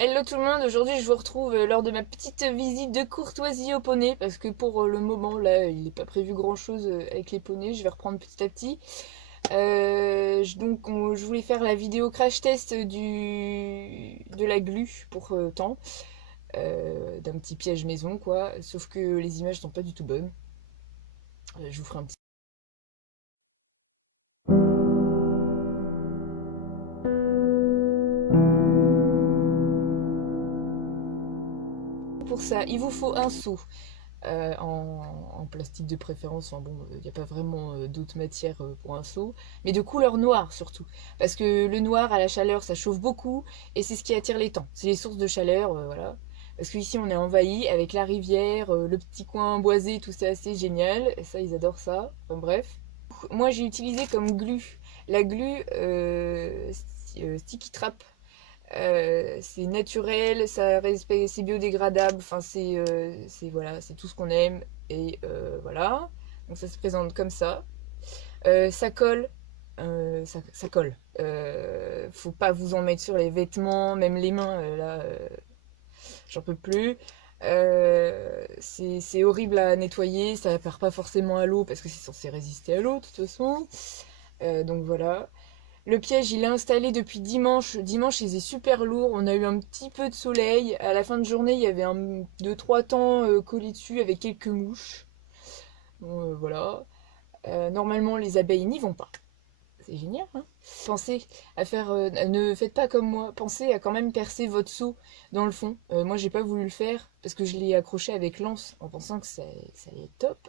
Hello tout le monde, aujourd'hui je vous retrouve lors de ma petite visite de courtoisie au poney parce que pour le moment là il n'est pas prévu grand chose avec les poneys, je vais reprendre petit à petit. Je voulais faire la vidéo crash test de la glu pour temps, d'un petit piège maison quoi, sauf que les images sont pas du tout bonnes. Je vous ferai un petit... Pour ça il vous faut un seau. En plastique de préférence. Enfin bon, il n'y a pas vraiment d'autres matières pour un seau, mais de couleur noire surtout. Parce que le noir à la chaleur, ça chauffe beaucoup et c'est ce qui attire les temps. C'est les sources de chaleur, voilà. Parce qu'ici on est envahi avec la rivière, le petit coin boisé, tout ça, c'est génial. Et ça, ils adorent ça. Enfin bref. Moi j'ai utilisé comme glu la glu Sticky Trap. C'est naturel, c'est biodégradable, enfin voilà, c'est tout ce qu'on aime et voilà. Donc ça se présente comme ça. Ça colle, ça colle. Faut pas vous en mettre sur les vêtements, même les mains. Là, j'en peux plus. C'est horrible à nettoyer, ça perd pas forcément à l'eau parce que c'est censé résister à l'eau de toute façon. Donc voilà. Le piège, il est installé depuis dimanche. Dimanche, il faisait super lourd. On a eu un petit peu de soleil. À la fin de journée, il y avait deux, trois temps collés dessus avec quelques mouches. Bon, voilà. Normalement, les abeilles n'y vont pas. C'est génial, hein. Pensez à faire... ne faites pas comme moi. Pensez à quand même percer votre seau dans le fond. Moi, j'ai pas voulu le faire parce que je l'ai accroché avec l'anse en pensant que ça allait être top.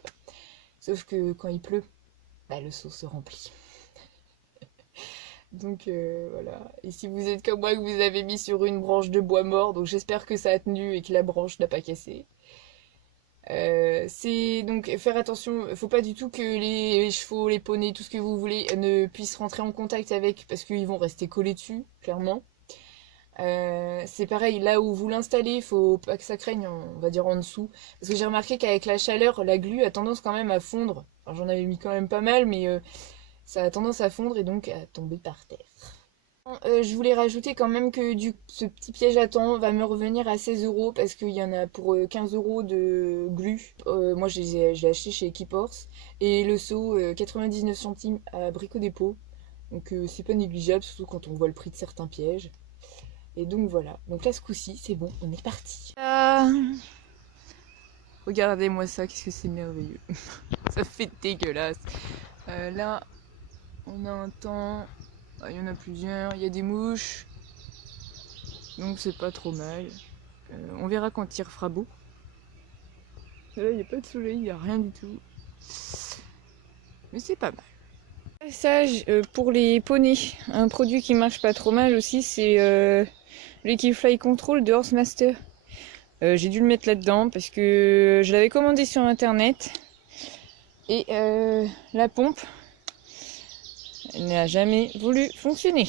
Sauf que quand il pleut, bah, le seau se remplit. Donc voilà. Et si vous êtes comme moi, que vous avez mis sur une branche de bois mort, donc j'espère que ça a tenu et que la branche n'a pas cassé. C'est donc faire attention, faut pas du tout que les chevaux, les poneys, tout ce que vous voulez ne puissent rentrer en contact avec parce qu'ils vont rester collés dessus, clairement. C'est pareil, là où vous l'installez, faut pas que ça craigne, on va dire en dessous. Parce que j'ai remarqué qu'avec la chaleur, la glu a tendance quand même à fondre. Alors j'en avais mis quand même pas mal, mais ça a tendance à fondre et donc à tomber par terre. Je voulais rajouter quand même que ce petit piège à temps va me revenir à 16 € parce qu'il y en a pour 15 € de glu. Moi je l'ai acheté chez Equiporce et le seau 99 centimes à Brico Dépôt. Donc c'est pas négligeable, surtout quand on voit le prix de certains pièges. Et donc voilà. Donc là ce coup-ci c'est bon, on est parti. Regardez-moi ça, qu'est-ce que c'est merveilleux. Ça fait dégueulasse. Là on a un temps. Il y en a plusieurs, il y a des mouches, donc c'est pas trop mal. On verra quand il refera beau. Là, il n'y a pas de soleil, il n'y a rien du tout. Mais c'est pas mal. Message pour les poneys. Un produit qui marche pas trop mal aussi, c'est l'Equifly Control de Horsemaster. J'ai dû le mettre là-dedans parce que je l'avais commandé sur internet. Et la pompe n'a jamais voulu fonctionner.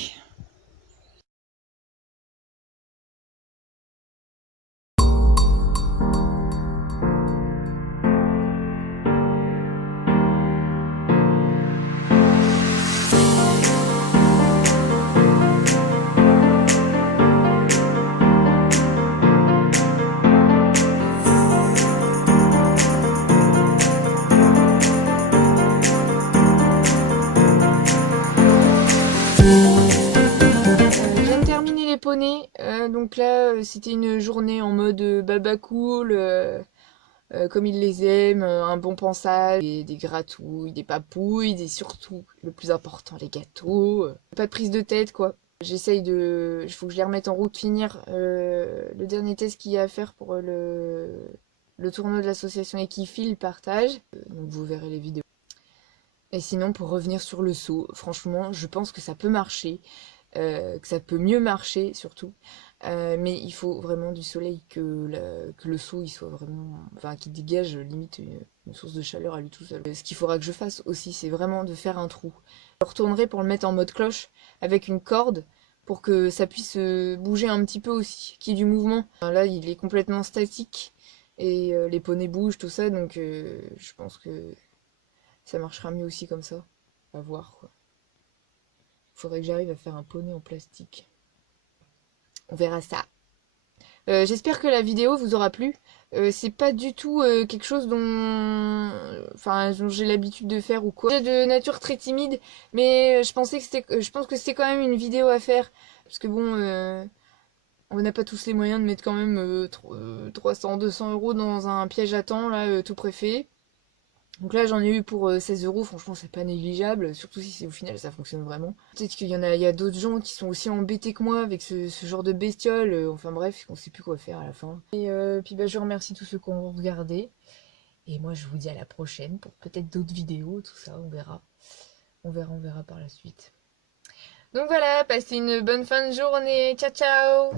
Je viens de terminer les poneys, donc là c'était une journée en mode baba cool, comme ils les aiment, un bon pansage, des gratouilles, des papouilles, et surtout, le plus important, les gâteaux. Pas de prise de tête quoi. Il faut que je les remette en route, finir le dernier test qu'il y a à faire pour le tournoi de l'association Equifil Partage, donc vous verrez les vidéos. Et sinon pour revenir sur le seau, franchement je pense que ça peut marcher. Que ça peut mieux marcher surtout, mais il faut vraiment du soleil, que le seau il soit vraiment, enfin qu'il dégage limite une source de chaleur à lui tout seul. Ce qu'il faudra que je fasse aussi, c'est vraiment de faire un trou. Je retournerai pour le mettre en mode cloche avec une corde pour que ça puisse bouger un petit peu aussi, qu'il y ait du mouvement. Enfin, là il est complètement statique et les poneys bougent tout ça, donc je pense que ça marchera mieux aussi comme ça. À voir quoi. Faudrait que j'arrive à faire un poney en plastique. On verra ça. J'espère que la vidéo vous aura plu. C'est pas du tout quelque chose dont j'ai l'habitude de faire ou quoi. J'ai de nature très timide, mais je pense que c'était quand même une vidéo à faire. Parce que bon, on n'a pas tous les moyens de mettre quand même 300, 200 euros dans un piège à temps, là, tout préfet. Donc là, j'en ai eu pour 16 euros, franchement, c'est pas négligeable, surtout si c'est au final ça fonctionne vraiment. Peut-être il y a d'autres gens qui sont aussi embêtés que moi avec ce genre de bestiole, enfin bref, on sait plus quoi faire à la fin. Et puis bah, je remercie tous ceux qui ont regardé, et moi je vous dis à la prochaine pour peut-être d'autres vidéos, tout ça, on verra. On verra par la suite. Donc voilà, passez une bonne fin de journée, ciao ciao!